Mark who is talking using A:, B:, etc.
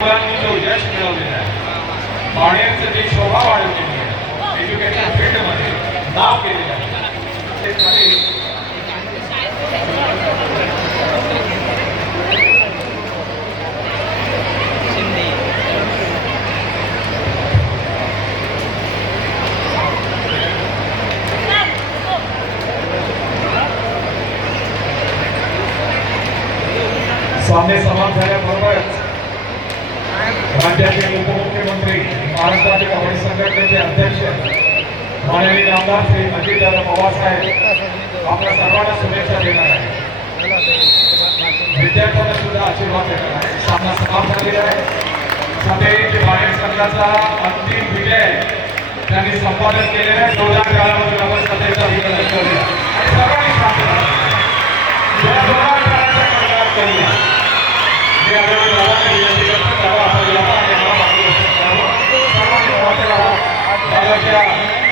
A: मुलांनी यश मिळवलेलं आहे सामने समाप्त झाल्याबरोबरच राज्याचे उपमुख्यमंत्री महाराष्ट्राचे कबड्डी संघटनेचे अध्यक्ष, माननीय आमदार श्री अजितदादा पवार साहेब आपल्या सर्वांना शुभेच्छा देणार आहे विद्यार्थ्यांना सुद्धा आशीर्वाद देणार आहे सामना समाप्त झालेला आहे. सध्या बाहेर संघाचा अंतिम विजय त्यांनी संपादन केलेला आहे. जोरदार काळामध्ये आपण सध्याचा विजय करूया आणि सर्वांनी कडकडाट करूया Hallelujah.